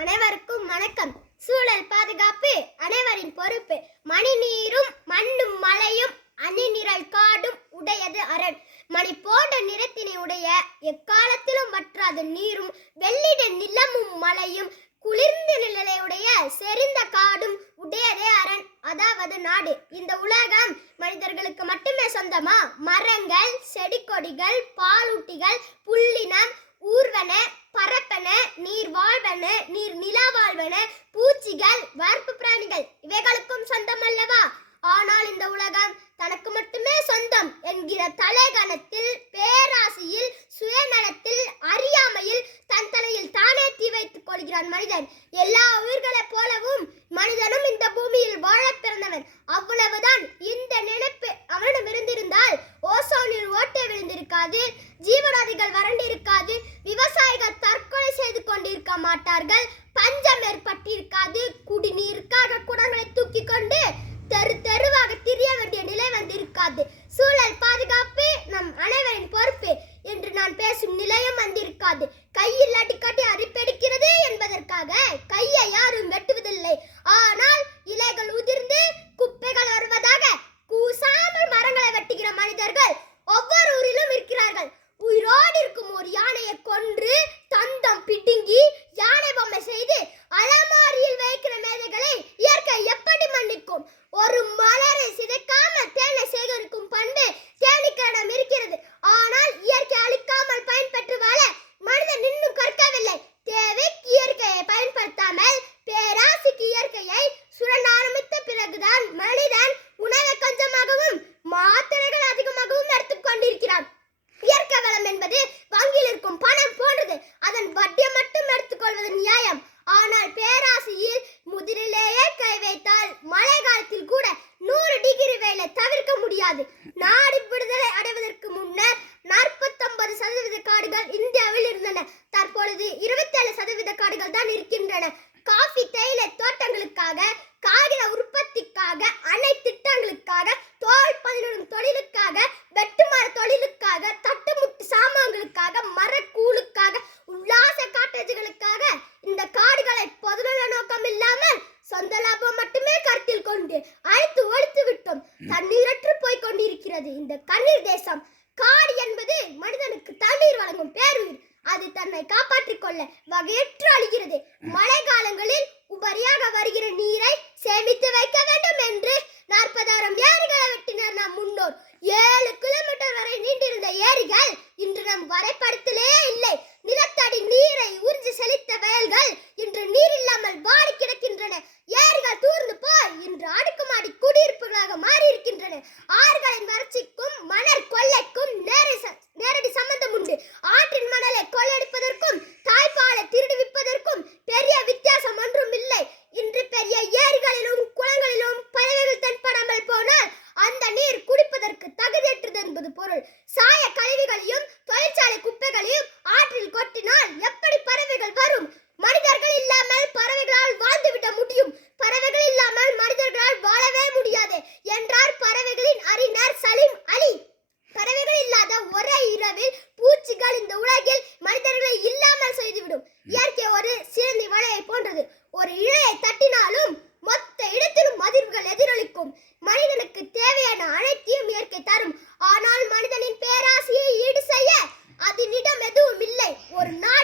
அனைவருக்கும் வணக்கம். சூழல் பாதுகாப்பு அனைவரின் பொறுப்பு. மணி நீரும் மண்ணும் மலையும் அணிநிரல் காடும் உடையது அரண். மணி போன்ற நிறத்தினை உடைய எக்காலத்திலும் வற்றாத நீரும் வெள்ளிட நிலமும் மலையும் குளிர்ந்த நிலையுடைய செறிந்த காடும் உடையதே அரண். அதாவது நாடு. இந்த உலகம் மனிதர்களுக்கு மட்டுமே சொந்தமா? மரங்கள் செடி கொடிகள் பாலூட்டிகள் ஆனால் இந்த உலகம் தனக்கு மட்டுமே சொந்தம் என்கிற தலைகணத்தில் பேராசையில் சுயநலத்தில் அறியாமையில் தன் தலையில் தானே தீ வைத்துக் கொள்கிறான் மனிதன். எல்லா உயிர்களைப் போலவும் மனிதனும் இந்த பூமியில் வாழ பிறந்தவன். அவ்வளவுதான். இந்த நினைப்பு அவனிடமிருந்து கை வைத்தால் மழை இந்த கண்ணீர் தேசம். காடு என்பது மனிதனுக்கு தண்ணீர் வழங்கும் பேருயிர். அது தன்னை காப்பாற்றிக் கொள்ள வகையற்று அழிகிறது. மழை காலங்களில் உபரியாக வருகிற நீரை சேமித்து வைக்க வேண்டும் என்று நாற்பதாயிரம் ஏரிகளை வெட்டினர் நம் முன்னோர். ஏழு கிலோமீட்டர் வரை நீண்டிருந்த ஏரிகள் இன்று நம் வரைபடத்திலே இல்லை. நிலத்தடி நீரை உறிஞ்சி செழித்த வயல்கள் இன்று நீர் இல்லாமல் வாடி கிடக்கின்றன. ஏரிகள் தூர்ந்து போய் இன்று அடுக்குமாடி குடியிருப்புகளாக மாறி இருக்கின்றன ஆறுகளின் என்பது பொருள். சாய் ஒரு நாள்